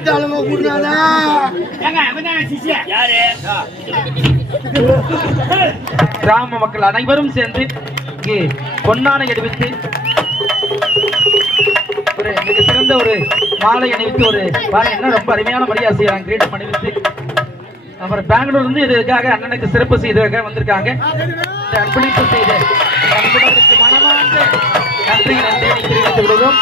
குருநாதா கிராம மக்கள் அனைவரும் சேர்ந்து இங்கே பொன்னானை அணிவித்து ஒரு மிக சிறந்த ஒரு மாலை அணிவித்து ஒரு என்ன ரொம்ப அருமையான மரியாதை செய்யறாங்க கிரீடம் அணிவித்து அப்புறம் பெங்களூர்ல இருந்து இதுக்காக அண்ணனுக்கு சிறப்பு செய்ததாக வந்திருக்காங்க. இந்த அர்ப்பணிப்பு செய்த நண்பர்களுக்கு மனமார்ந்த நன்றி நன்றியை தெரிவித்து விடுவோம்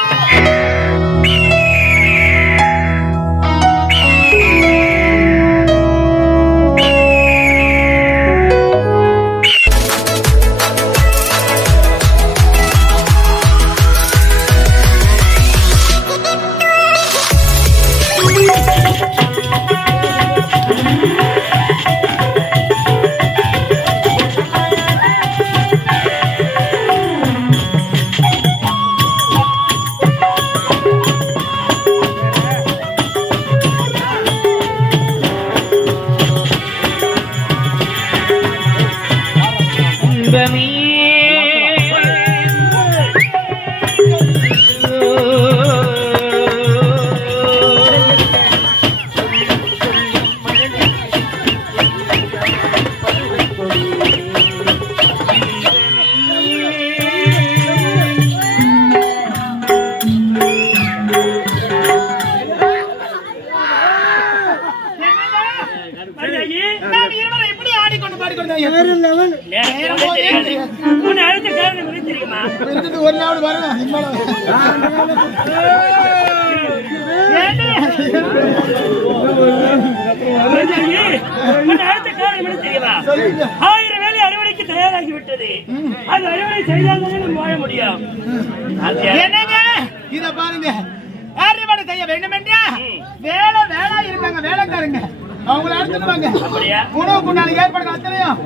கொடுத்துருவாங்க உணவு கொண்டாடி ஏற்பாடு அத்தனையும்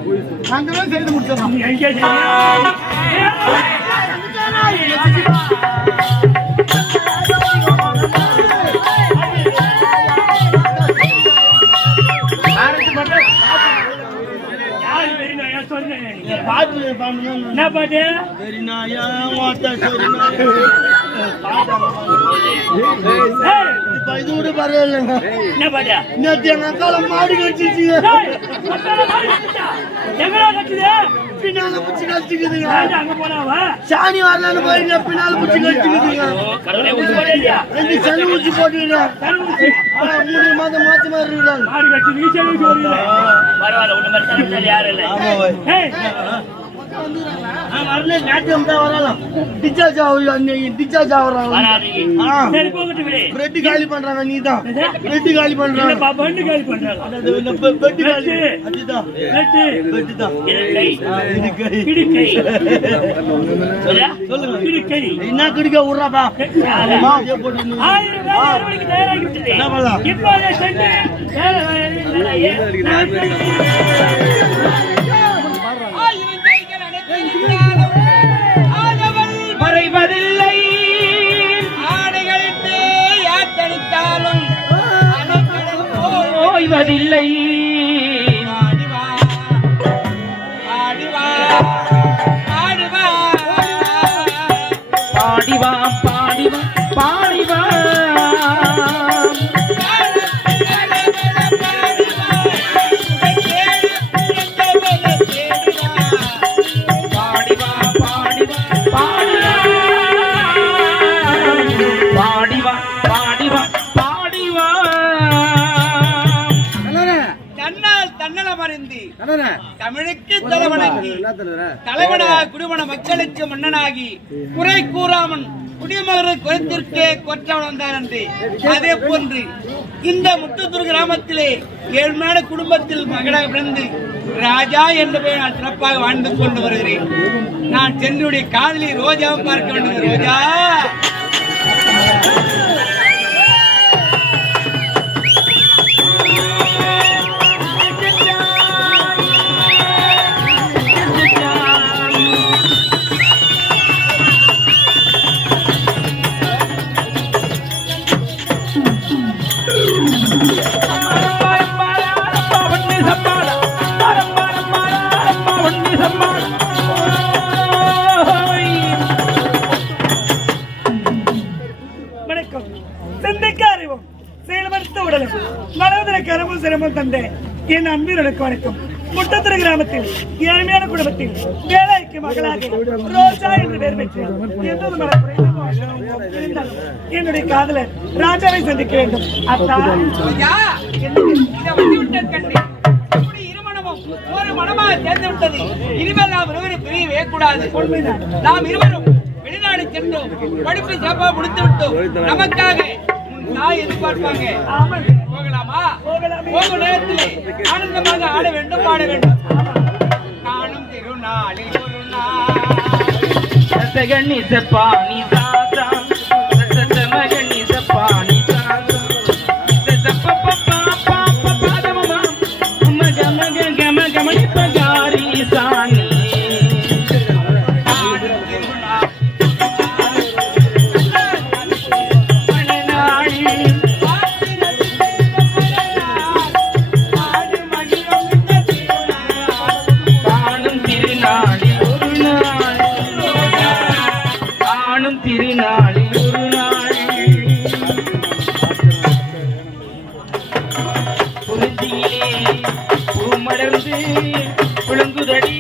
நாங்களே செய்து முடிச்சிடலாம் என்ன பாட்டு? இது கூட பரவாயில்லைங்க என்ன பாட்டா நேற்று எங்க அக்கால மாடு பரவாயில்ல வரல நேற்று தான் வரலாம். டிஸ்சார்ஜ் ஆகும் டிஸ்சார்ஜ் ஆகுறாங்க பிரெட் காலி பண்றாங்க நீ தான். பிரெட் காலி என்ன குறைவதில்லை. ஓய்வதில்லை. பாடிவா பாடிவா பாடி அதே போன்று இந்த முத்துத்தூர் கிராமத்திலே ஏழ்மையான குடும்பத்தில் மகனாக பிறந்து ராஜா என்ற பெயர் நான் சிறப்பாக வாழ்ந்து கொண்டு வருகிறேன். நான் சென்னுடைய காதலி ரோஜாவை பார்க்க வேண்டும். ரோஜா! என் அன்பீரனுக்கு வணக்கம் முட்டத்திரு கிராமத்தில் ஏழ்மையான குடும்பத்தில் வேலைக்கு மகளாக ரோஜா என்று பெயர் பெற்றேன் என்னுடைய காதலர் ராஜாவை சந்திக்க வேண்டும் அத்தா ஐயா, இதை வந்து விட்டது கண்டு. இப்படி ஒரு மனமாக சேர்ந்து விட்டது. இனிமேல் நாம் இருவரும் பிரியவே கூடாது. நாம் இருவரும் வெளிநாடு சென்றோம் படிப்பு சிறப்பா முடித்து விட்டோம் நமக்காக நான் எது எதிர்பார்ப்பாங்க. போகலாமா? போக போகும் ஆனந்தமாக ஆட வேண்டும் பாட வேண்டும். காணும் திருநாளில் ஒரு நாள். சசகனி செப்பா நீ பூமலர்ந்து குழுங்குதடி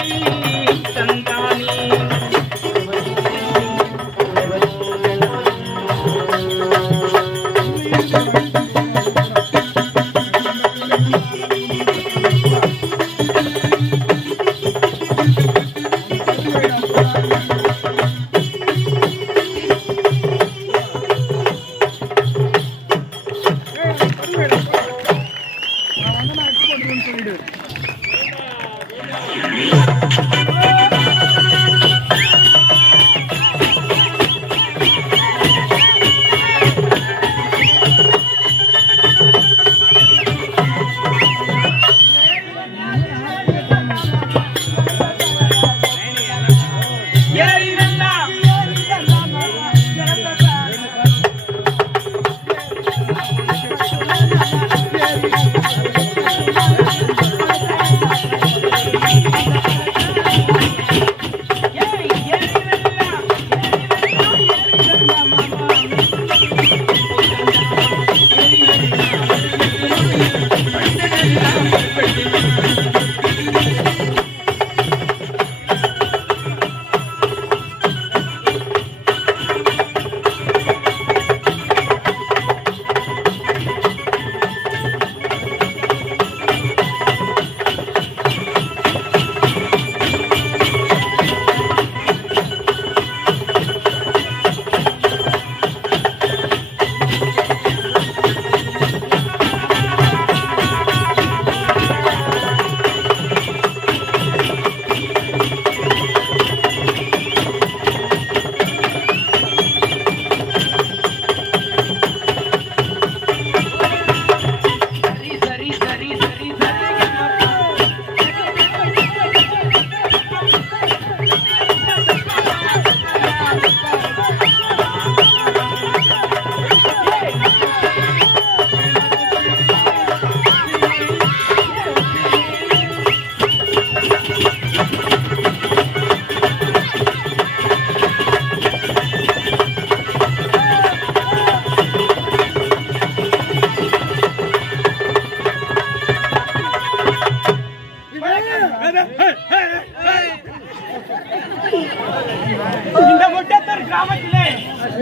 இந்த முட்டத்தூர் கிராமத்திலே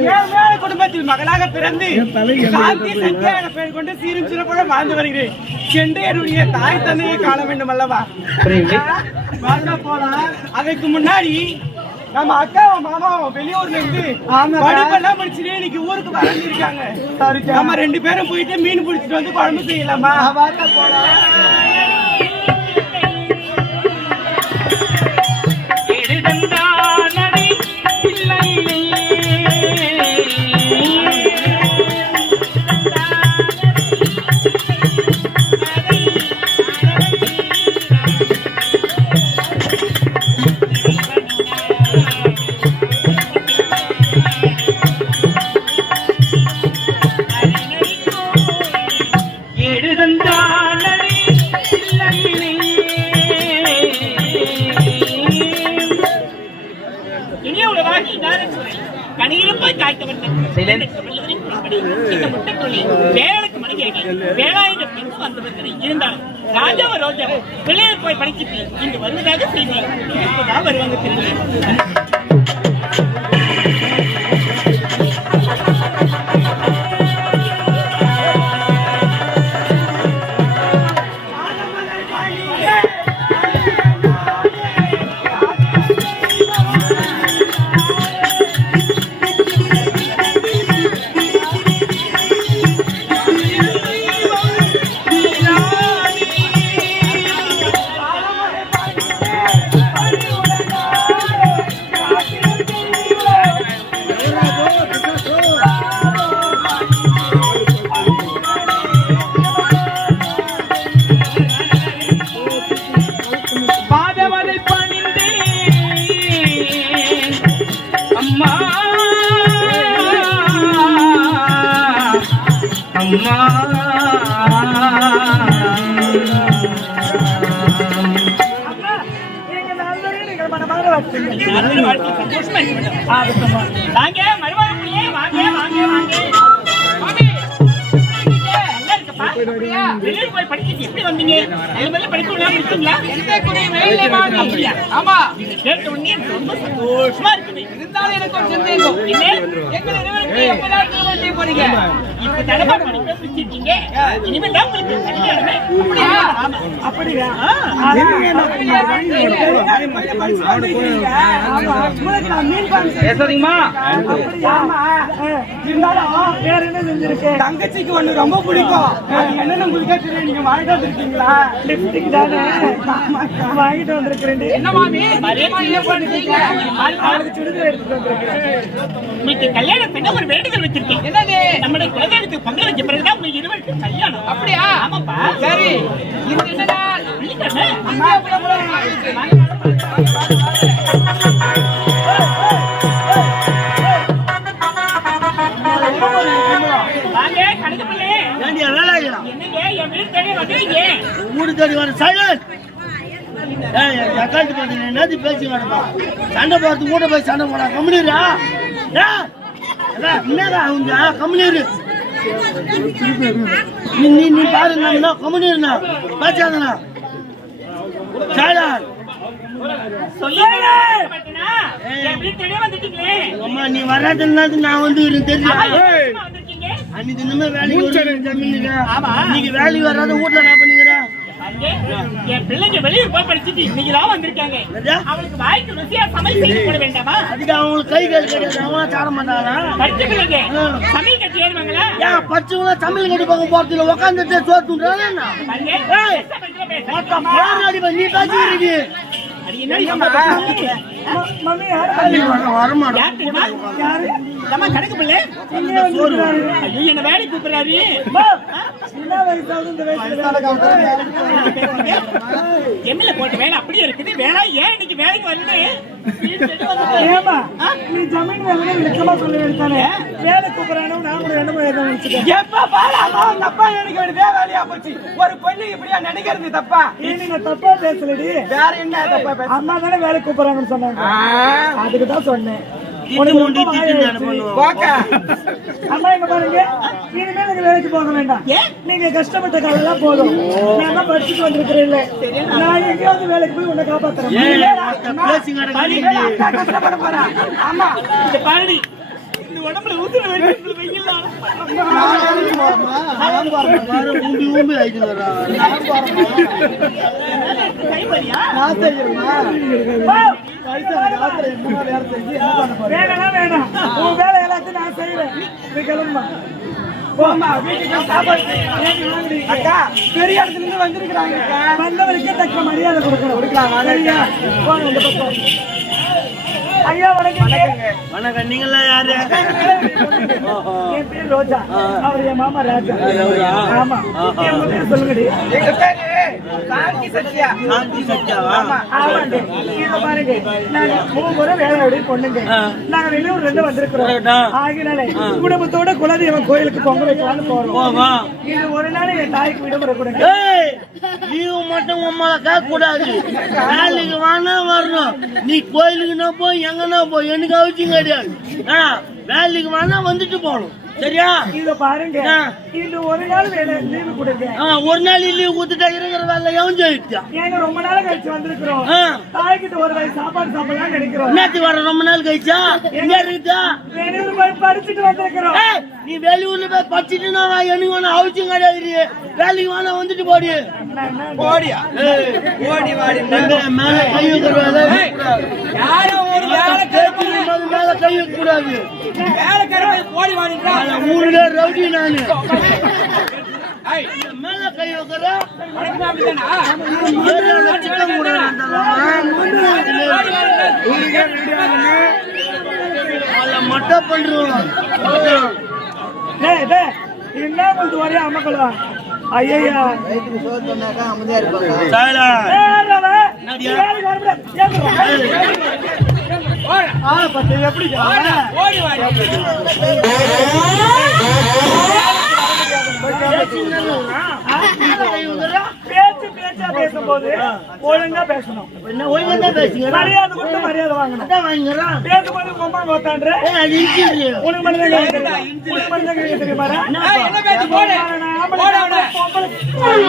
ஏழ்மையான குடும்பத்தில் மகளாக பிறந்து சாந்தி சத்யா பெயர் கொண்டு சீரும் சிறப்புடன் வாழ்ந்து வருகிறேன். சென்று என்னுடைய தாய் தந்தையை காண வேண்டும் அல்லவா போலாம் அதுக்கு முன்னாடி நம்ம அக்காவும் மாமாவும் வெளியூர்ல இருந்து படிப்பெல்லாம் முடிச்சுட்டு இன்னைக்கு ஊருக்கு வளர்ந்துருக்காங்க. நம்ம ரெண்டு பேரும் போயிட்டு மீன் பிடிச்சிட்டு வந்து குழம்பு செய்யலாமா? போலாம். இருந்தாலும் ராஜாவ ரோஜா வெளியில் போய் படிச்சுட்டு இங்கு வருவதாக செய்தி இப்பதான் வருவாங்க தெரியும் ஆமா. இதை கேட்ட உடனே ரொம்ப சந்தோஷமா இருக்கு. ஒரு சந்தேகம் என்ன? எங்க இருவருக்கு எப்பதான் திருமணம் செய்ய போறீங்க? இப்ப தடவை படிக்க முடிச்சிருக்கீங்க இனிமேல் தான் உங்களுக்கு கல்யாணமே. அப்படியா? பேசாதீங்கம்மா. இருந்தாலும் வேற என்ன தங்கச்சிக்கு ஒண்ணு ரொம்ப பிடிக்கும். என்னன்னு உங்களுக்கு தெரியும். நீங்க வாங்கிட்டு வந்திருக்கீங்களா? லிப்டிக் தானே? வாங்கிட்டு வந்திருக்கிறேன். என்ன மாமி? மரியாதை போட்டுட்டீங்க கல்யாணம் பண்ண ஒரு வேண்டுதல் வச்சிருக்கேன். என்னது? நம்முடைய குலதெய்வத்துக்கு பொங்கல் வச்ச பிறகுதான் உங்களுக்கு இருவருக்கு கல்யாணம். அப்படியா? ஆமாப்பா. சரி. இது என்ன நாள்? வெள்ளிக்கிழமை. அம்மா, புள்ள, புள்ள, வாங்க. வாங்க கணக்கு பிள்ளை. ஏண்டியா வேலாயுதம் என்னங்க என் வீடு தேடி வந்துருங்க ஊடு தேடி வர சைலண்ட் தக்காளி பார்த்து என்னது பேசி வேணுமா? சண்டை பார்த்து கூட போய் சண்டை போடா. கம்முனிரா என்னடா அவங்க கம்முனிரு நீ நீ நீ பாருங்க கம்முனிருண்ணா பேசாதண்ணா சைலண்ட் சொல்லுங்க மாட்டேனா? என் வீடு தேடி வந்துட்டீங்களே. அம்மா நீ வராதுன்னா நான் வந்து வந்திருக்கீங்க அன்னைக்கு இன்னுமே வேலைக்கு வேலைக்கு வராத வீட்டுல என் பிள்ளைங்க வெளியூர் போய் படிச்சுட்டு இன்னைக்கு தான் வந்திருக்காங்க. என்னது? அவளுக்கு வாய்க்கு ருசியா சமையல் செய்து போட வேண்டாமா? அதுக்கு அவங்களுக்கு கை கால் கிடையாது சாட மாட்டாங்களா படிச்ச பிள்ளைங்க சமையல் கட்டி ஏறுவாங்களா? ஏன் படிச்சவங்கள தமிழ் கட்டி பார்க்க போறதுல உட்காந்துட்டு நீ பேசிக்கிறீங்க யாரு? வரமாட்டோம்? யாரு? நம்ம கணக்கு பிள்ளை. என்ன வேலைக்கு கூப்பிடுறாரு? வேலை எம்எல்ஏ போட்ட வேலை? அப்படியே இருக்குது. வேலை ஏன் இன்னைக்கு வேலைக்கு வரல? ஏமா நீ ஜமீன் வேலை விளக்கமா சொல்ல வேண்டியதானே வேலை கூப்பிடறானு நான் மாதிரி நினைச்சுக்கேன் எப்ப பாராம உங்க அப்பா நினைக்க வேண்டியதே வேலையா போச்சு? ஒரு பொண்ணு இப்படியா நினைக்கிறது தப்பா? நீ நீங்க தப்பா பேசலடி. வேற என்ன தப்பா பேச அம்மா தானே வேலை கூப்பிடுறாங்கன்னு சொன்னாங்க. அதுக்கு தான் சொன்னேன். அம்மா எங்க பாருங்க. இனிமே நீங்க வேலைக்கு போக வேண்டாம். நீங்க கஷ்டப்பட்ட காலம் போதும். நான் படிச்சுட்டு வந்திருக்கிறேன் நான் எங்கேயாவது வேலைக்கு போய் உன்னை காப்பாத்துறேன். கஷ்டப்பட போறேன் ஆமா இந்த உடம்புல ஊம்பி ஊம்பி ஆயிட்டு வரா நான் செய்யறேன்னா வேணாம் வேணாம் உன் வேலை எல்லாத்தையும் நான் செய்யறேன் நீ கிளம்புமா பெரிய இடத்துல இருந்து வந்திருக்கிறாங்க வந்தவருக்கே தக்க மரியாதை கொடுக்கணும் கொடுக்கலாம் ஐயா வணக்கம் வணக்கம். நீங்களாம் யாரு? என் பேர் ரோஜா. அவர் என் மாமா ராஜா. ஆமா. என் முதல்ல சொல்லுங்கடி. எங்க பேரு? சாந்தி சத்யா. சாந்தி சத்யாவா ஆமாங்க இத பாருங்க. நாங்க மூணு முறை வேலையோட பொண்ணுங்க. நாங்க வெளியூர்ல இருந்து வந்திருக்கிறோம்? ஆகினால குடும்பத்தோட குலதெய்வம் கோயிலுக்கு பொங்கல் வைக்கலாம்னு போறோம். இது ஒரு நாள் என் தாய்க்கு விடுமுறை கொடுங்க. லீவு மட்டும் உம்மால கேட்க கூடாது வேலைக்கு வரணும் நீ கோயிலுக்குன்னா போய் எங்கன்னா போய் எனக்கு அவசியம் கிடையாது ஆ, வேலைக்கு வேணா வந்துட்டு போகணும். சரியா? இத பாருங்க. ஆ. இந்த ஒரு நாள் வேலை லீவு கொடுங்க. ஆ, ஒரு நாள் லீவ் கொடுத்துட்டா இருக்கிற வேலை எவன் ஜெயிச்சா ஏங்க ரொம்ப நாள் கழிச்சு வந்திருக்கிறோம். ஆ. தாய்கிட்ட ஒரு வயசு சாப்பாடு சாப்பிடலாம் நினைக்கிறோம். என்னத்துக்கு வர ரொம்ப நாள் கழிச்சா? எங்க இருக்குதா? வெளியூர் போய் படிச்சுட்டு வந்திருக்கிறோம். நீ வெளியூர்ல போய் படிச்சுட்டுனா எனக்கு ஒன்னும் அவசியம் கிடையாது. வேலைக்கு வேணா வந்துட்டு போடி. ஓடியா ஓடி வாடி. மேல கை வைக்கிற வேலை கூடாது. யாரோ ஒரு மேல கை வைக்க கூடாது. வேலைக்காரன் ஓடி வாடின்றா நான் ஊருல ரவுடி நானு மேல கை வைக்கிற வணக்கம் அப்படிதானா ஏரியால சிக்கன் கூட மட்டை பண்றோம் டேய் டேய் ஓடி பேச்சு பேச்சா பேசும்போது ஒழுங்கா பேசணும் என்ன ஒழுங்கா பேசுங்க மரியாதை கொடுத்து மரியாதை வாங்கணும் அதான் பேசும்போது கோத்தான்ற அது இன்ஜினியர். உனக்கு மட்டும் தான் உனக்கு மட்டும் தான் என்ன பேச்சு போடு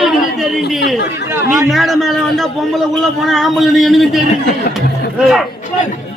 எனக்கு தெரியுது. நீ மேடை மேல வந்தா பொம்பளை உள்ள போனா ஆம்பளை எனக்கு தெரியுது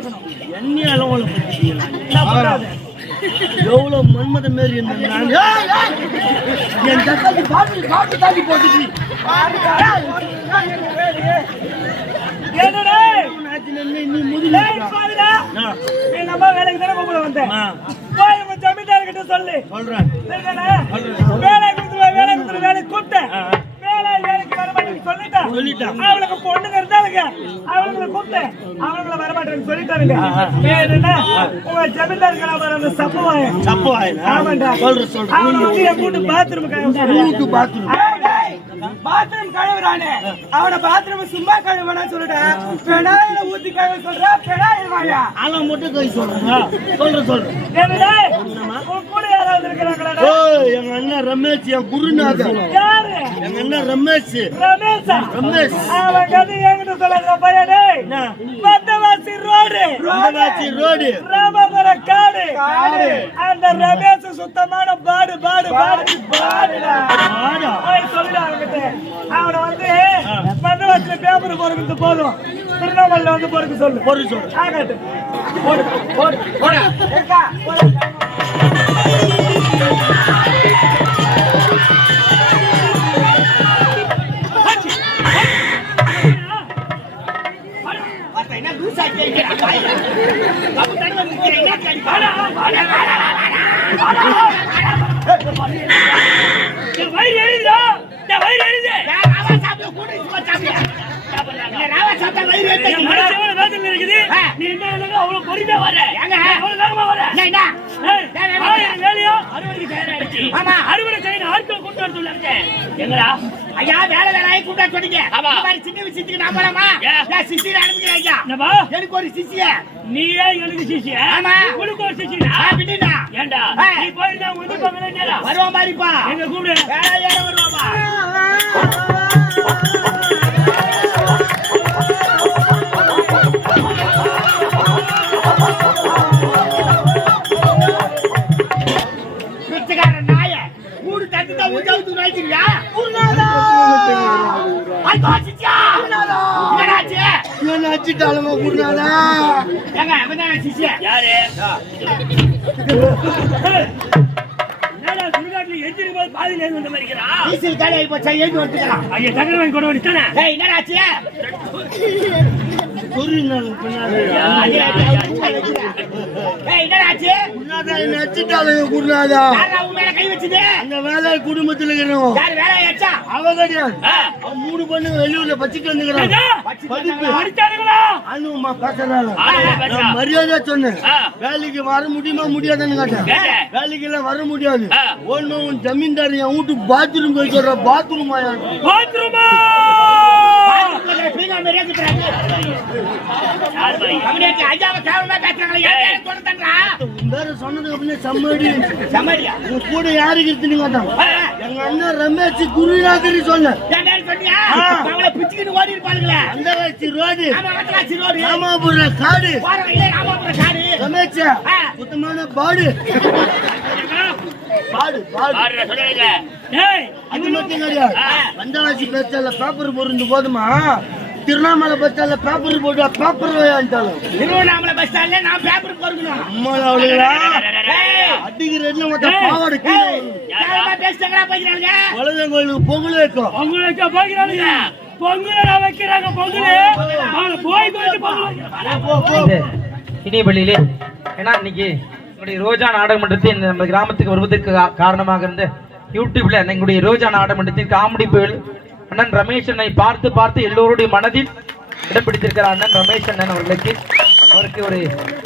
இருக்கணும் எண்ணெயால உங்களை பத்திங்களா? என்ன பண்ணாத எவ்வளவு மன்மத மாரி என் தக்காளி பாட்டு பாட்டு தாண்டி போட்டுச்சு என்னடா நீ முதல்ல டேய் பாருடா ஆ, எங்க அம்மா வேலைக்கு தானே கூப்பிட வந்தேன் ஆ, போய் உங்க ஜமீன்தார் கிட்ட சொல்லு சொல்றேன்? வேலை கொடுத்து வேலை கொடுத்து வேலை கூப்பிட்டேன் வேலைக்கு வர மாட்டேன்னு சொல்லிட்டேன் சொல்லிட்டான். அவளுக்கு பொண்ணுங்க இருந்தாளுங்க. அவளுங்களை கூப்பிட்டேன் அவங்கள வர மாட்டேன்னு சொல்லிட்டானுங்க வேணும்னா உங்க ஜமீன்தார் கிராமம் அந்த சம்பவம் தப்பு ஆயினா ஆமாண்டா. சொல்றேன் சொல்றேன். அவனை வந்து என் கூட்டு பாத்ரூம் வீட்டு பாத்ரூம் பாத்ரூம் கழுவுறானே அவன பாத்ரூம் சும்மா கழுவனா சொல்லிட்டேன் பெனாயில ஊத்தி கழுவ சொல்றா பெனாயில் வாயா. ஆனா மட்டும் கை சொல்றேன். சொல்றேன் சொல்றேன். என்னடா? உன் கூட யாராவது இருக்கிறாங்களா ஓய் எங்க அண்ணன் ரமேஷ் என் குருநாதன் எங்க அண்ணன் ரமேஷ். ரமேஷா? ரமேஷ். அவன் கதை என்கிட்ட சொல்லாத பையனே. வந்தவாசி ரோடு. ரமேஷ் ரோடு. ராமபுரம் காடு. அந்த ரமேஷ் சுத்தமான பாடு பாடு பாடு. பாடுடா. சொல்லுடா அவன்கிட்ட. அவனை வந்து பேப்பர் போறது போதும். திருவண்ணாமலையில வந்து பொறுக்க சொல்லு. ஒரு சொல்றேன் ஆகாட்டு போடு போடு போடா. வயிறு எரியுது. அறுவடை செய்யணும், ஆட்கள் கொண்டு? ஐயா வேலை வேலையை கூட்டா சொன்னீங்க இந்த மாதிரி சின்ன விஷயத்துக்கு நான் போலாமா சிசிய என்னப்பா? எனக்கு ஒரு சிசிய நீயே எனக்கு சிஷ்ய? ஆமா. உனக்கு ஒரு சிஷ்யனா? பின்னா ஏன்டா? ஆ. நீ போயிருந்தா உன் வீட்டு பக்கத்துல என்னடா? வருவா மாதிரிப்பா எங்க கூப்பிடு. வேலை வருவாப்பா நாய்க்கிறியா ஐயோ சிச்சியா என்னடாச்சு என்ன அடிச்சுட்டாலுங்க குருநாதா ஏங்க அவன் சிஷ்யா? யாரு? என்னடா சுடுகாட்டுல எஞ்சிருக்கும் போது பாதியில இருந்து வந்த மாதிரி இருக்கிறா? டீசல் காலி ஆகி போச்சா எழுதி வந்துக்கலாம் ஐயா தகர வாங்கி கொண்டு வந்துட்டானே ஏய் என்னடா ஆச்சு? குருநாதன் குருநாதா ஏய் என்னடா ஆச்சு குருநாதா. கை வச்சது? அந்த வேலை குடும்பத்துல இருக்கிறோம் அவ கிடையாது மூணு பொண்ணுங்க வெளியூர்ல பச்சிட்டு அடிச்சானுங்களா? அனுமா பேசுறாங்க. மரியாதையா சொன்னேன். வேலைக்கு வர முடியுமா முடியாதுன்னு கேட்டேன். வேலை. வேலைக்கு எல்லாம் வர முடியாது. உன் ஜமீன்தார் என் வீட்டு பாத்ரூம் போய் சொல்ற. பாத்ரூம் பாத்ரூமா கூட யாருக்கு இருக்குன்னு கேட்டான் எங்க அண்ணன் ரமேஷ் குருநாதரி அவங்கள பிச்சுக்கிட்டு ஓடி இருப்பாளுங்களே. அந்த ரோடு. ஆமா வட்டலாச்சி ரோடு. ராமாபுரம் காடு. ரமேஷ் சுத்தமான பாடு. பாடு பாடு. ஏய் அது மட்டும் கிடையாது. வந்தவாசி பேச்சால பேப்பர் போருந்து போதுமா? திருவண்ணாமலை பேச்சால பேப்பர் போட்டு பேப்பர் வாங்கிட்டாலும் திருவண்ணாமலை பஸ் ஸ்டாண்ட்ல நான் பேப்பர் பொறுக்கணும். அம்மா அவளுங்களா அடிக்கிற இடத்துல மொத்த பாவாடை பேசுறாங்களா வலதன் கோயிலுக்கு பொங்கல் வைக்கும் பொங்கலுக்கு போகிறானுங்க பொங்கலா வைக்கிறாங்க பொங்கல். போய் போயிட்டு பொங்கல் இந்த இணையபள்ளியிலே ஏன்னா இன்னைக்கு எங்களுடைய ரோஜா நாடகமன்றத்தை இந்த நம்ம கிராமத்துக்கு வருவதற்கு காரணமாக இருந்த யூடியூப்ல எங்களுடைய ரோஜா நாடகமன்றத்தின் காமெடி புயல் அண்ணன் ரமேஷ் அண்ணனை பார்த்து பார்த்து எல்லோருடைய மனதில் இடம் பிடித்திருக்கிற அண்ணன் ரமேஷ் அண்ணன் அவர்களுக்கு அவருக்கு ஒரு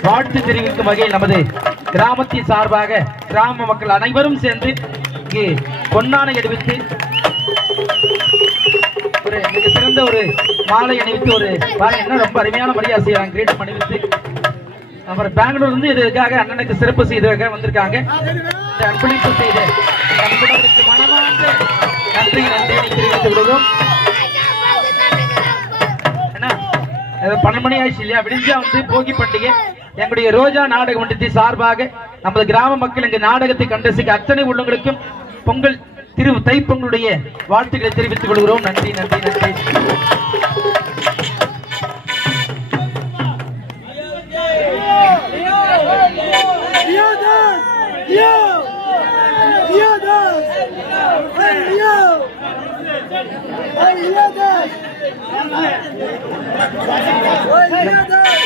வாழ்த்து தெரிவிக்கும் வகையில் நமது கிராமத்தின் சார்பாக கிராம மக்கள் அனைவரும் சேர்ந்து இங்கு பொன்னானை எடுவித்து ஒரு மிக சிறந்த ஒரு மாலை அணிவித்து ஒரு என்ன ரொம்ப அருமையான மரியாதை செய்யறாங்க கிரீட்டம் அணிவித்து அப்புறம் பெங்களூர் இருந்து இதுக்காக அண்ணனுக்கு சிறப்பு செய்ததாக வந்திருக்காங்க. இந்த அர்ப்பணிப்பு செய்த மனமார்ந்த நன்றி நன்றியை தெரிவித்துக் இது பன்னெண்டு மணி ஆயிடுச்சு இல்லையா விடிஞ்சா வந்து போகி பண்டிகை எங்களுடைய ரோஜா நாடக மன்றத்தை சார்பாக நமது கிராம மக்கள் இந்த நாடகத்தை கண்டசிக்க அத்தனை உள்ளங்களுக்கும் பொங்கல் திரு தைப்பொங்கலுடைய வாழ்த்துக்களை தெரிவித்துக் கொள்கிறோம் நன்றி நன்றி நன்றி Hey, yeah, Dad! Hey!